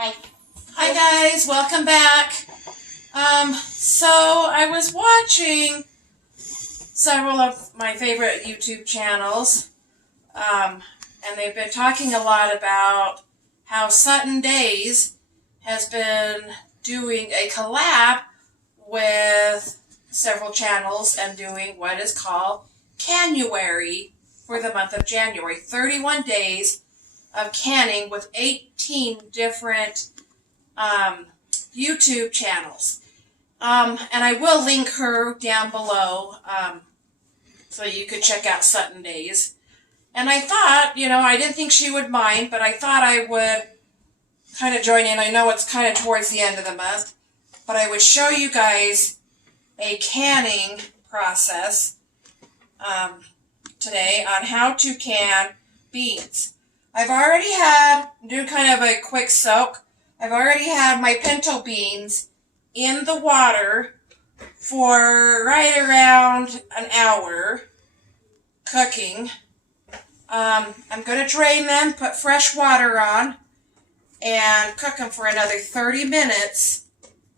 Hi guys, welcome back. So I was watching several of my favorite YouTube channels, and they've been talking a lot about how Sutton Days has been doing a collab with several channels and doing what is called Canuary for the month of January. 31 days of canning with 18 different YouTube channels. And I will link her down below so you could check out Sutton Days. And I thought, I didn't think she would mind, but I thought I would kind of join in. I know it's kind of towards the end of the month, but I would show you guys a canning process today on how to can beans. I've already do kind of a quick soak. I've already had my pinto beans in the water for right around an hour cooking. I'm going to drain them, put fresh water on, and cook them for another 30 minutes,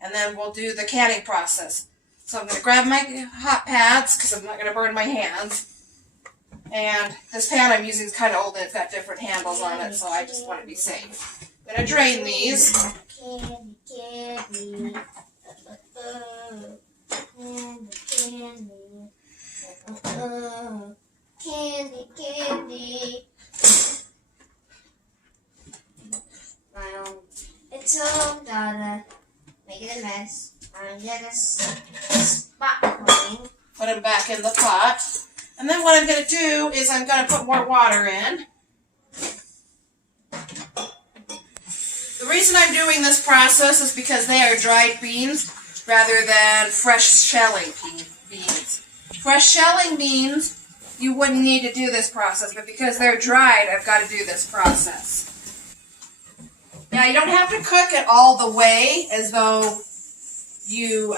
and then we'll do the canning process. So I'm going to grab my hot pads because I'm not going to burn my hands. And this pan I'm using is kind of old and it's got different handles on it, so I just want to be safe. I'm going to drain these. It's home, Dada. Make it a mess. I'm just spot cleaning. Put them back in the pot. And then what I'm going to do is I'm going to put more water in. The reason I'm doing this process is because they are dried beans rather than fresh shelling beans. Fresh shelling beans, you wouldn't need to do this process, but because they're dried, I've got to do this process. Now, you don't have to cook it all the way as though you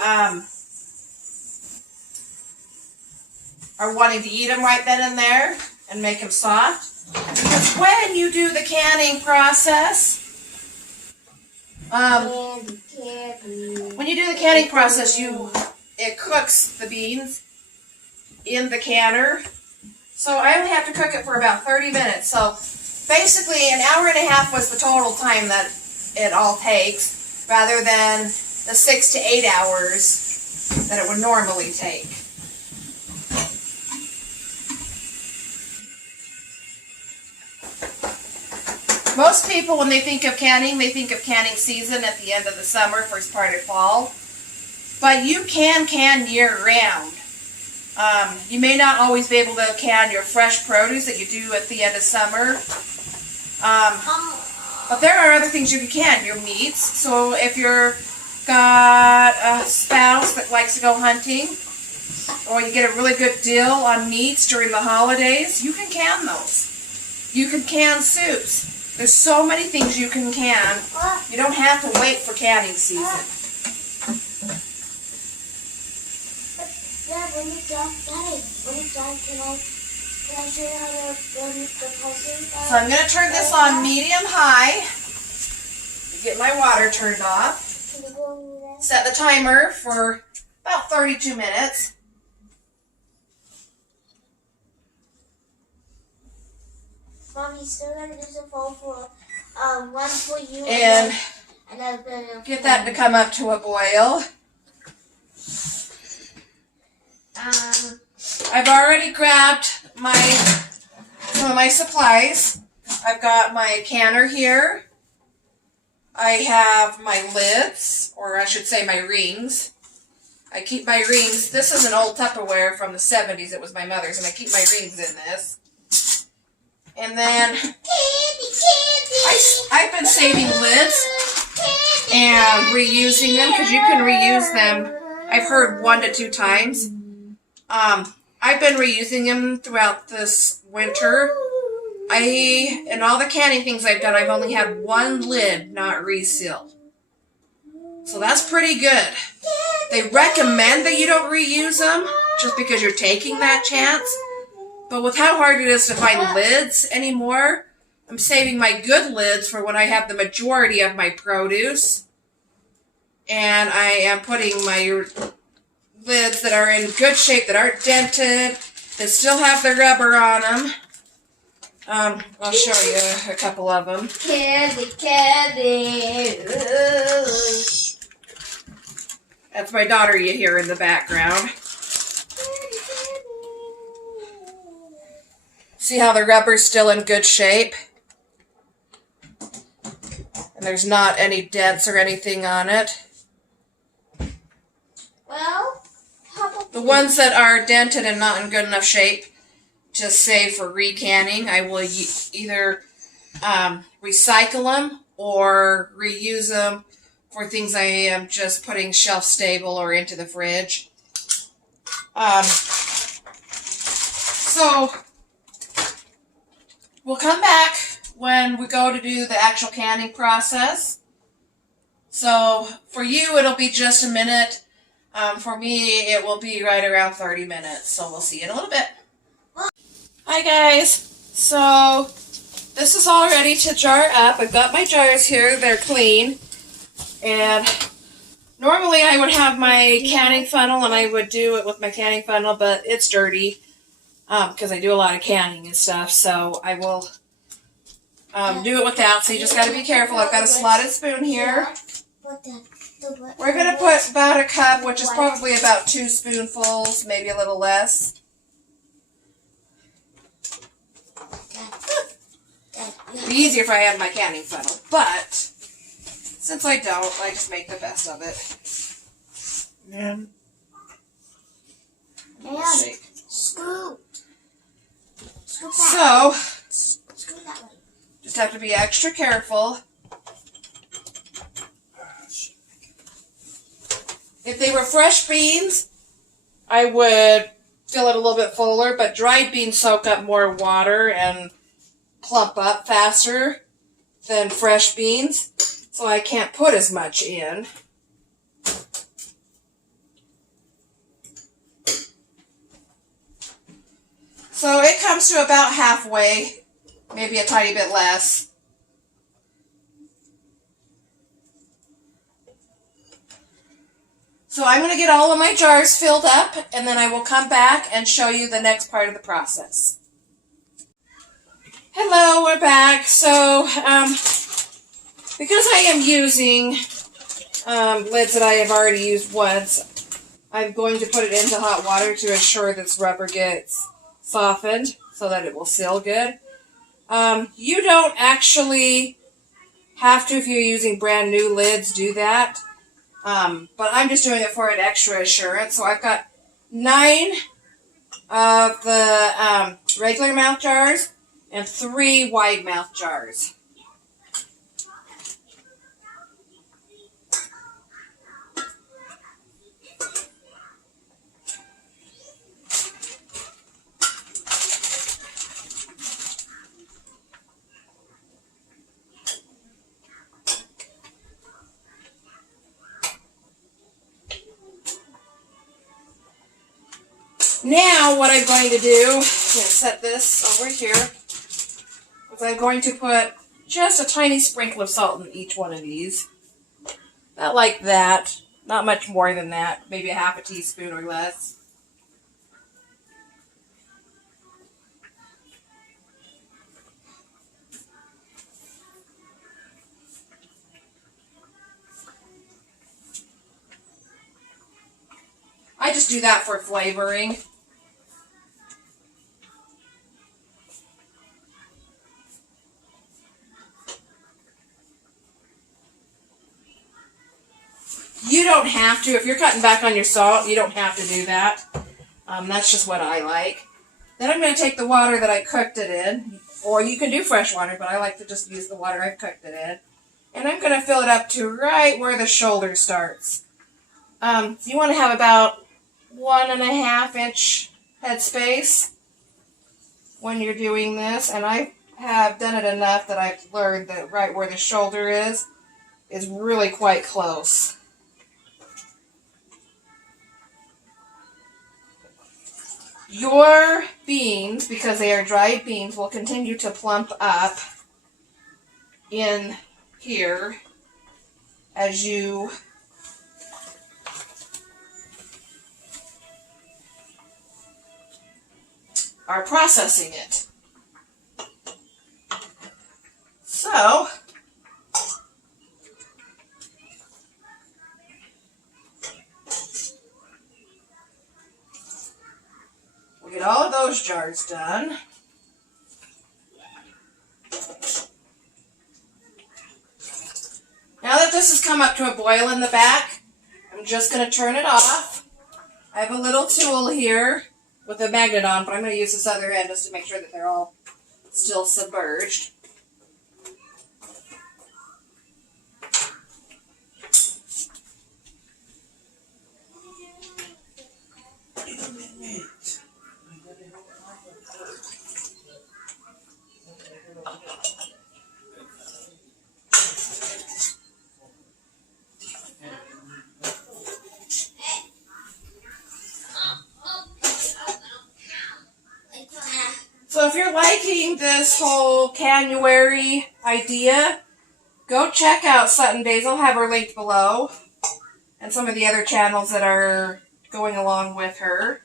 are wanting to eat them right then and there and make them soft. Because when you do the canning process, it cooks the beans in the canner. So I only have to cook it for about 30 minutes. So basically an hour and a half was the total time that it all takes, rather than the 6 to 8 hours that it would normally take. Most people, when they think of canning season at the end of the summer, first part of fall. But you can can year-round. You may not always be able to can your fresh produce that you do at the end of summer. But there are other things you can can. Your meats. So if you've got a spouse that likes to go hunting, or you get a really good deal on meats during the holidays, you can can those. You can can soups. There's so many things you can can. You don't have to wait for canning season. Dad, when you're done, can I show you how to build the puzzle? So I'm going to turn this on medium-high. Get my water turned off. Can you go in there? Set the timer for about 32 minutes. Mom, he's still gonna do the phone for one for you And another get that to come up to a boil. I've already grabbed some of my supplies. I've got my canner here. I have my lids, or I should say my rings. I keep my rings. This is an old Tupperware from the 70s. It was my mother's, and I keep my rings in this. And then I've been saving lids and reusing them because you can reuse them. I've heard 1 to 2 times. I've been reusing them throughout this winter. In all the canning things I've done, I've only had 1 lid not resealed. So that's pretty good. They recommend that you don't reuse them just because you're taking that chance. But with how hard it is to find lids anymore, I'm saving my good lids for when I have the majority of my produce. And I am putting my lids that are in good shape, that aren't dented, that still have the rubber on them. I'll show you a couple of them. Candy, candy. Ooh. That's my daughter you hear in the background. See how the rubber's still in good shape? And there's not any dents or anything on it. Well, The ones that are dented and not in good enough shape, just save for recanning. I will either recycle them or reuse them for things I am just putting shelf stable or into the fridge. So we'll come back when we go to do the actual canning process. So for you, it'll be just a minute. For me, it will be right around 30 minutes. So we'll see you in a little bit. Hi guys. So this is all ready to jar up. I've got my jars here. They're clean. And normally I would have my canning funnel and I would do it with my canning funnel, but it's dirty because I do a lot of canning and stuff. So I will do it without. So you just got to be careful. I've got a slotted spoon here. We're going to put about a cup, which is probably about 2 spoonfuls, maybe a little less. It'd be easier if I had my canning funnel, but since I don't, I just make the best of it. And Scoop. So, Scoop that way. just have to be extra careful. If they were fresh beans, I would fill it a little bit fuller, but dried beans soak up more water and plump up faster than fresh beans, so I can't put as much in. So it comes to about halfway, maybe a tiny bit less. So I'm going to get all of my jars filled up, and then I will come back and show you the next part of the process. Hello, we're back. So, because I am using lids that I have already used once, I'm going to put it into hot water to ensure this rubber gets softened so that it will seal good. You don't actually have to, if you're using brand new lids, do that. But I'm just doing it for an extra assurance. So I've got 9 of the regular mouth jars and 3 wide mouth jars. Now what I'm going to do, I'm going to set this over here, is I'm going to put just a tiny sprinkle of salt in each one of these. Not like that, not much more than that, maybe a half a teaspoon or less. I just do that for flavoring. You don't have to. If you're cutting back on your salt, you don't have to do that. That's just what I like. Then I'm going to take the water that I cooked it in, or you can do fresh water, but I like to just use the water I cooked it in. And I'm going to fill it up to right where the shoulder starts. You want to have about 1.5 inch head space when you're doing this, and I have done it enough that I've learned that right where the shoulder is really quite close. Your beans, because they are dried beans, will continue to plump up in here as you are processing it. So, we'll get all of those jars done. Now that this has come up to a boil in the back, I'm just going to turn it off. I have a little tool here with a magnet on, but I'm going to use this other end just to make sure that they're all still submerged. So if you're liking this whole Canuary idea, go check out Sutton Days. I'll have her linked below. And some of the other channels that are going along with her.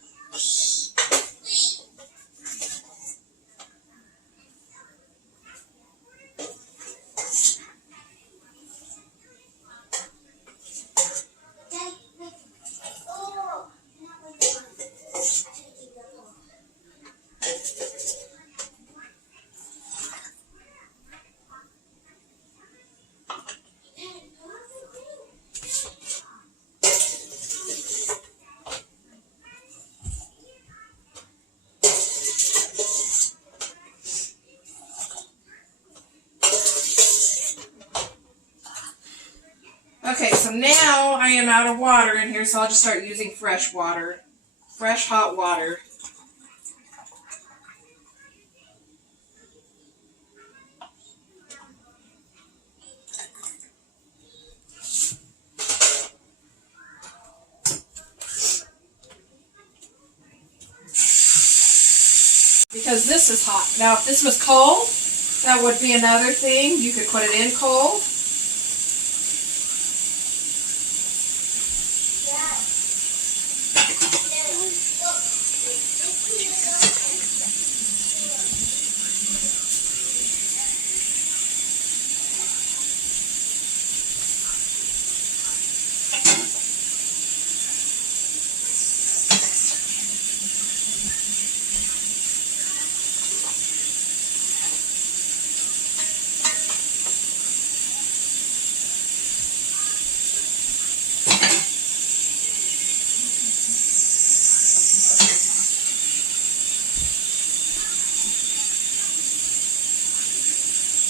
Okay, so now I am out of water in here, so I'll just start using fresh water. Fresh, hot water. Because this is hot. Now, if this was cold, that would be another thing. You could put it in cold.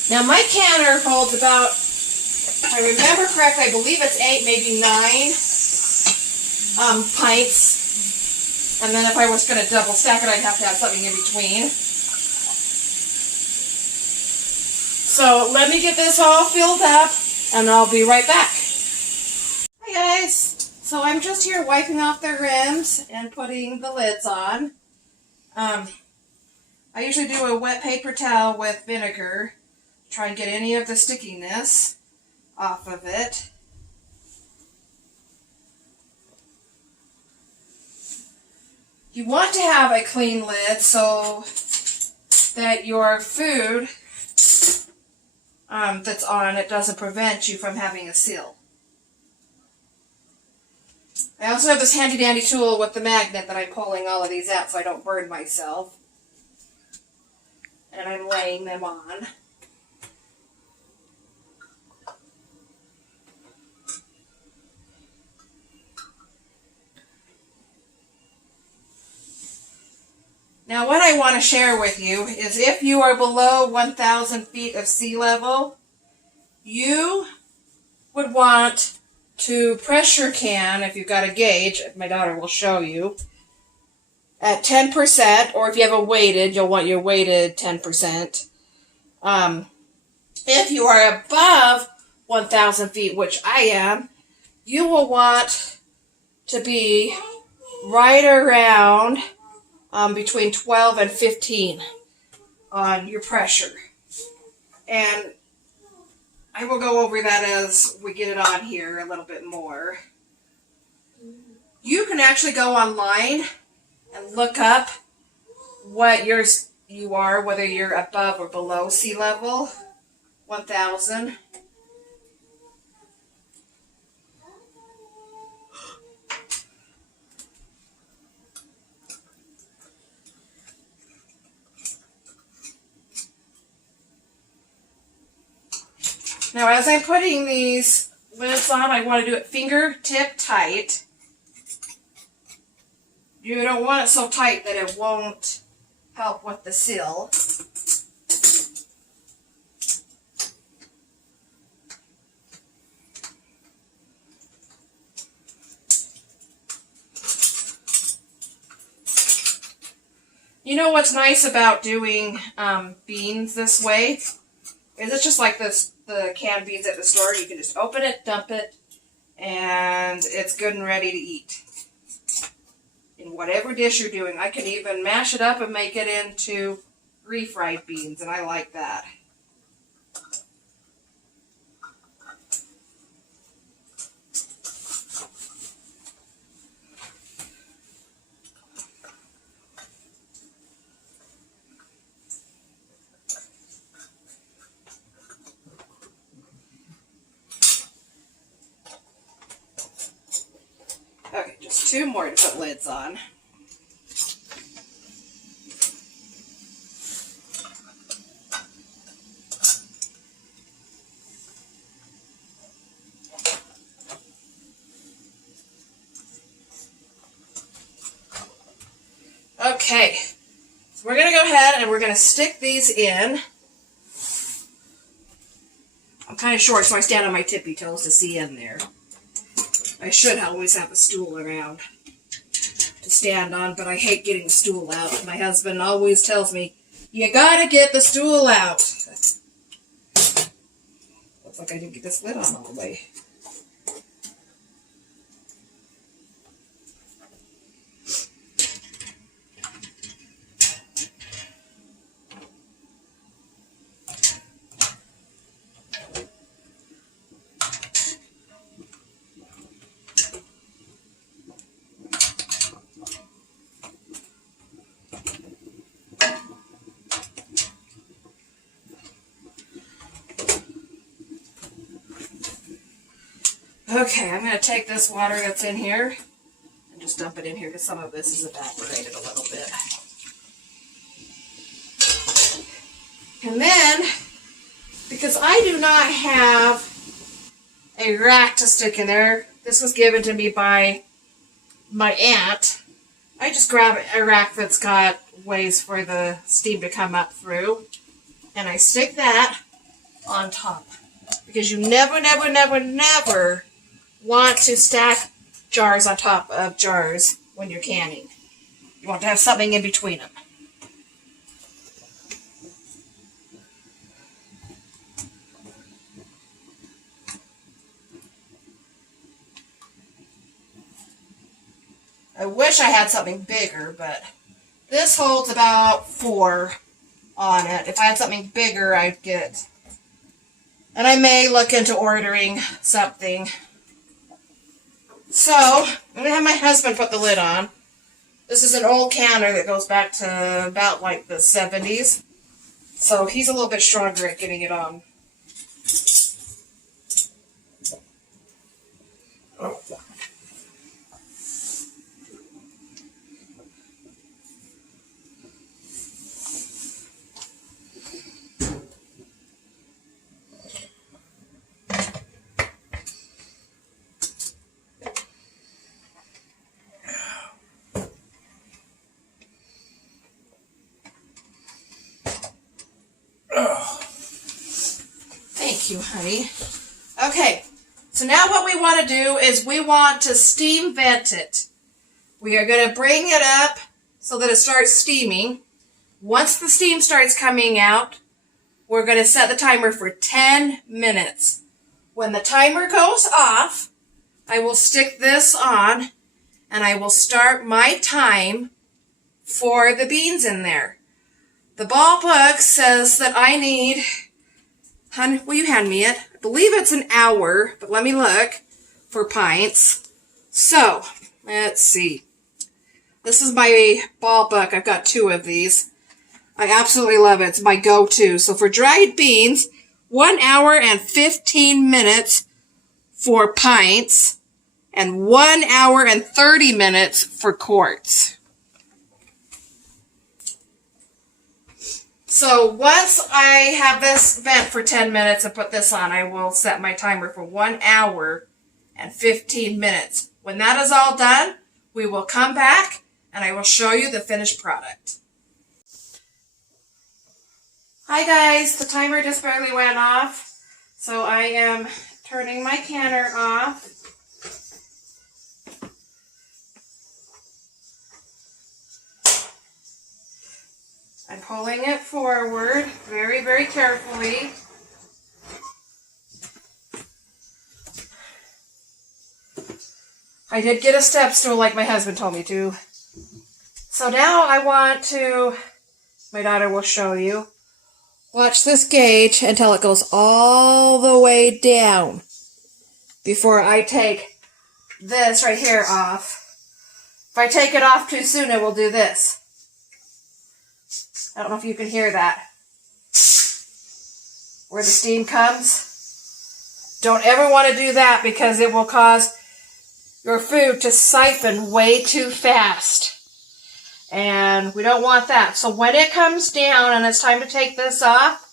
Now my canner holds about, if I remember correctly, I believe it's 8, maybe 9 pints. And then if I was going to double stack it, I'd have to have something in between. So let me get this all filled up and I'll be right back. Hi guys. So I'm just here wiping off the rims and putting the lids on. I usually do a wet paper towel with vinegar. Try and get any of the stickiness off of it. You want to have a clean lid so that your food that's on it doesn't prevent you from having a seal. I also have this handy dandy tool with the magnet that I'm pulling all of these out so I don't burn myself. And I'm laying them on. Now what I want to share with you is if you are below 1,000 feet of sea level, you would want to pressure can, if you've got a gauge, my daughter will show you, at 10%, or if you have a weighted, you'll want your weighted 10%. If you are above 1,000 feet, which I am, you will want to be right around between 12 and 15 on your pressure. And I will go over that as we get it on here a little bit more. You can actually go online and look up what you are, whether you're above or below sea level, 1,000. Now, as I'm putting these lids on, I want to do it fingertip tight. You don't want it so tight that it won't help with the seal. You know what's nice about doing beans this way? Is it's just like this, the canned beans at the store. You can just open it, dump it, and it's good and ready to eat. In whatever dish you're doing. I can even mash it up and make it into refried beans, and I like that. Okay, just 2 more to put lids on. Okay, so we're going to go ahead and we're going to stick these in. I'm kind of short, so I stand on my tippy toes to see in there. I should always have a stool around to stand on, but I hate getting the stool out. My husband always tells me, you gotta get the stool out. Looks like I didn't get this lid on all the way. Okay, I'm going to take this water that's in here and just dump it in here because some of this is evaporated a little bit. And then, because I do not have a rack to stick in there, this was given to me by my aunt, I just grab a rack that's got ways for the steam to come up through, and I stick that on top. Because you never, never, never, never want to stack jars on top of jars when you're canning. You want to have something in between them. I wish I had something bigger, but this holds about 4 on it. If I had something bigger, I'd get... And I may look into ordering something. So, I'm going to have my husband put the lid on. This is an old canner that goes back to about like the 70s. So he's a little bit stronger at getting it on. Oh. Thank you, honey. Okay, so now what we want to do is we want to steam vent it. We are going to bring it up so that it starts steaming. Once the steam starts coming out, we're going to set the timer for 10 minutes. When the timer goes off, I will stick this on and I will start my time for the beans in there. The ball book says that I need... Hun, will you hand me it? I believe it's an hour, but let me look for pints. So, let's see. This is my ball buck. I've got 2 of these. I absolutely love it. It's my go-to. So for dried beans, 1 hour and 15 minutes for pints, and 1 hour and 30 minutes for quarts. So once I have this vent for 10 minutes and put this on, I will set my timer for 1 hour and 15 minutes. When that is all done, we will come back and I will show you the finished product. Hi guys, the timer just barely went off, so I am turning my canner off. I'm pulling it forward very, very carefully. I did get a step stool like my husband told me to. So now I want to, my daughter will show you, watch this gauge until it goes all the way down before I take this right here off. If I take it off too soon, it will do this. I don't know if you can hear that. Where the steam comes. Don't ever want to do that because it will cause your food to siphon way too fast. And we don't want that. So when it comes down and it's time to take this off,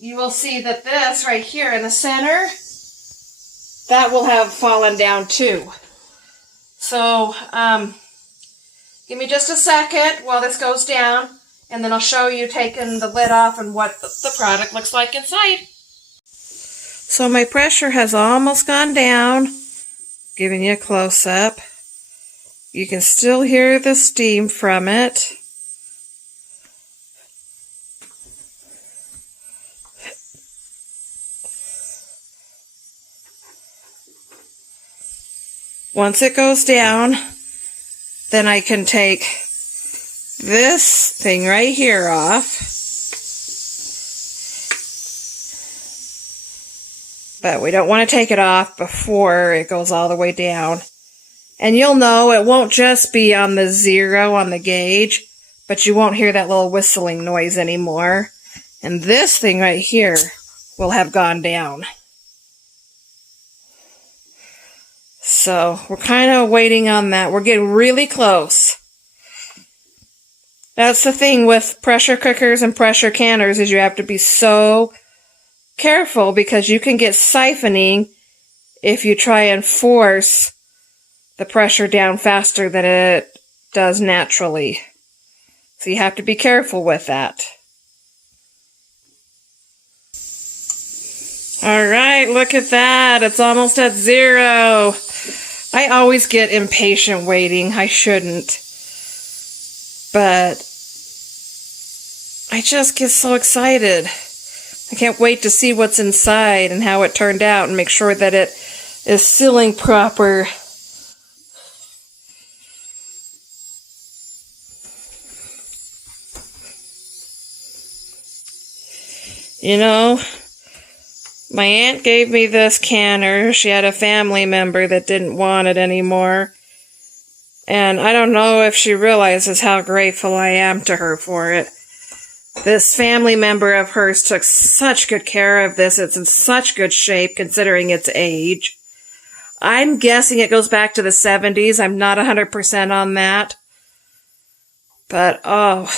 you will see that this right here in the center, that will have fallen down too. So, give me just a second while this goes down, and then I'll show you taking the lid off and what the product looks like inside. So my pressure has almost gone down. Giving you a close-up. You can still hear the steam from it. Once it goes down, then I can take this thing right here off. But we don't want to take it off before it goes all the way down. And you'll know it won't just be on the 0 on the gauge, but you won't hear that little whistling noise anymore. And this thing right here will have gone down. So we're kind of waiting on that. We're getting really close. That's the thing with pressure cookers and pressure canners, is you have to be so careful because you can get siphoning if you try and force the pressure down faster than it does naturally. So you have to be careful with that. Alright, look at that. It's almost at 0. I always get impatient waiting. I shouldn't. But I just get so excited. I can't wait to see what's inside and how it turned out and make sure that it is sealing proper. You know, my aunt gave me this canner. She had a family member that didn't want it anymore. And I don't know if she realizes how grateful I am to her for it. This family member of hers took such good care of this. It's in such good shape considering its age. I'm guessing it goes back to the 70s. I'm not 100% on that. But, oh,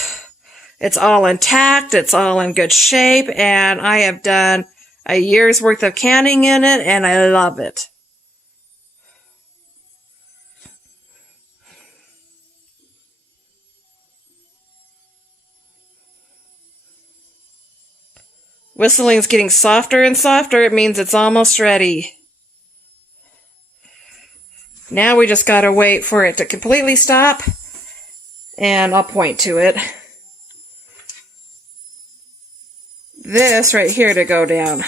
it's all intact. It's all in good shape. And I have done a year's worth of canning in it, and I love it. Whistling's getting softer and softer. It means it's almost ready. Now we just gotta wait for it to completely stop, and I'll point to it. This right here to go down.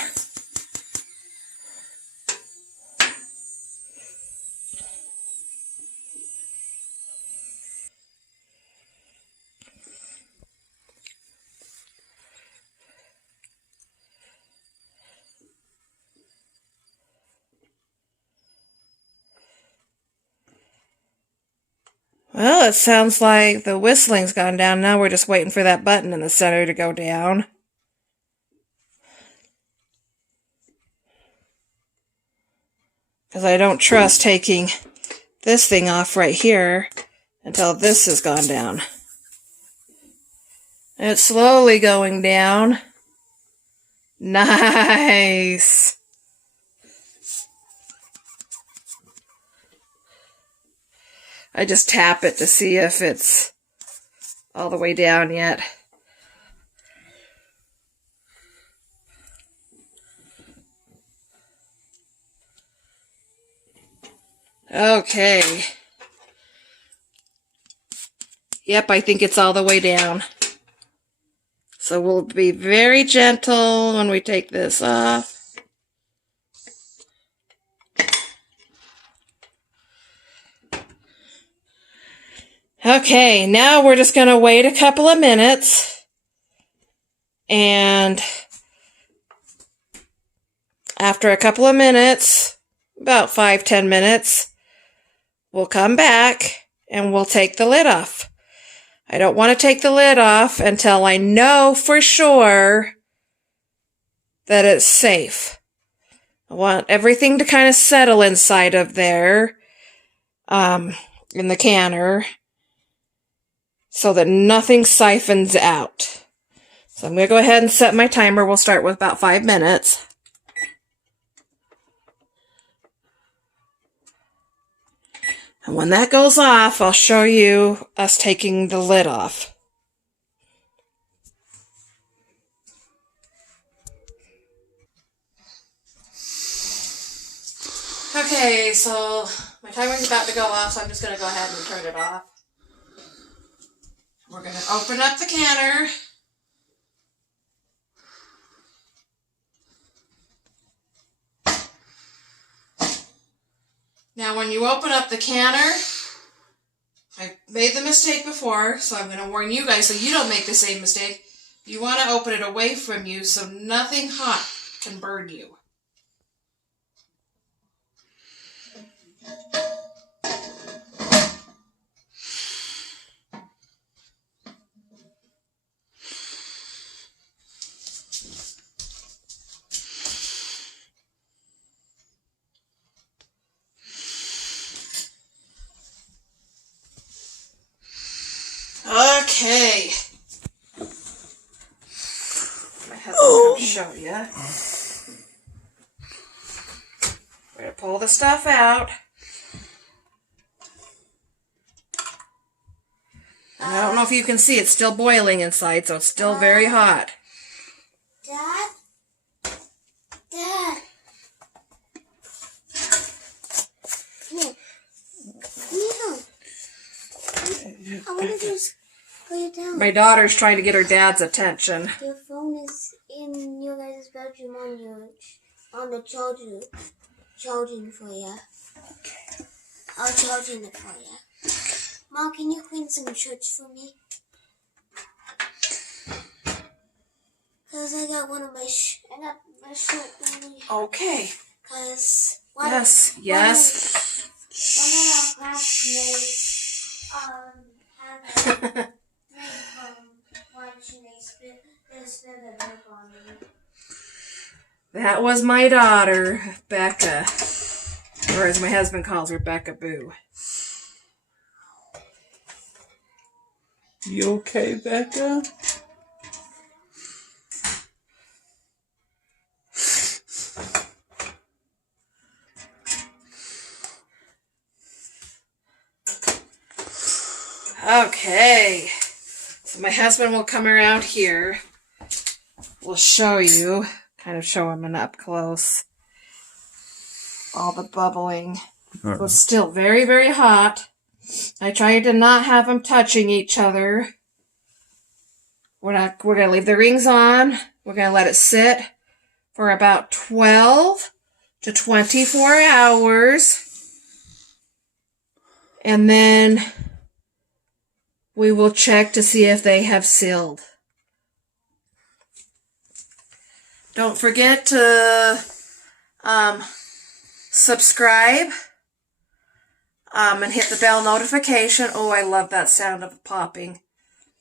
Well, it sounds like the whistling's gone down. Now we're just waiting for that button in the center to go down. Because I don't trust taking this thing off right here until this has gone down. It's slowly going down. Nice. I just tap it to see if it's all the way down yet. Okay. Yep, I think it's all the way down. So we'll be very gentle when we take this off. Okay, now we're just going to wait a couple of minutes. And after a couple of minutes, about 5-10 minutes, we'll come back and we'll take the lid off. I don't want to take the lid off until I know for sure that it's safe. I want everything to kind of settle inside of there, in the canner, so that nothing siphons out. So I'm going to go ahead and set my timer. We'll start with about 5 minutes. And when that goes off, I'll show you us taking the lid off. Okay, so my timer's about to go off, so I'm just going to go ahead and turn it off. We're going to open up the canner. Now, when you open up the canner, I made the mistake before, so I'm going to warn you guys so you don't make the same mistake. You want to open it away from you so nothing hot can burn you. Okay. My husband will show you. We're going to pull the stuff out. And I don't know if you can see, it's still boiling inside, so it's still very hot. Dad? Dad? Come here. I want to just put it down. My daughter's trying to get her dad's attention. Your phone is in your guys' bedroom on the charging for you. Okay. I'll charging it for you. Mom, can you clean some shirts for me? Cause I got one of my shirt only. Okay. Cause Yes. one of our classmates had a drink from lunch and they spilled a drink on me. That was my daughter, Becca. Or as my husband calls her, Becca Boo. You okay, Becca? Okay. So my husband will come around here. We'll show you, kind of show him an up close. All the bubbling. It was still very, very hot. I tried to not have them touching each other. We're going to leave the rings on. We're going to let it sit for about 12 to 24 hours. And then we will check to see if they have sealed. Don't forget to subscribe. and hit the bell notification. Oh, I love that sound of popping.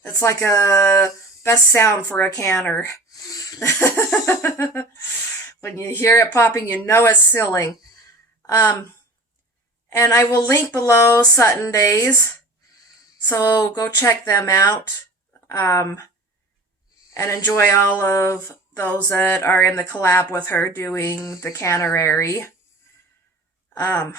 It's like a best sound for a canner. When you hear it popping, you know it's sealing. And I will link below Sutton Days, so go check them out. And enjoy all of those that are in the collab with her doing the cannerary. I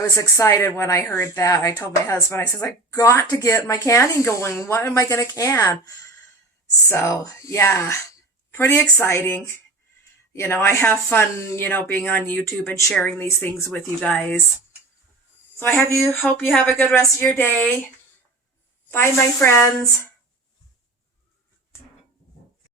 was excited when I heard that. I told my husband, I says, I got to get my canning going. What am I going to can? So, yeah, pretty exciting. You know, I have fun, you know, being on YouTube and sharing these things with you guys. So hope you have a good rest of your day. Bye, my friends.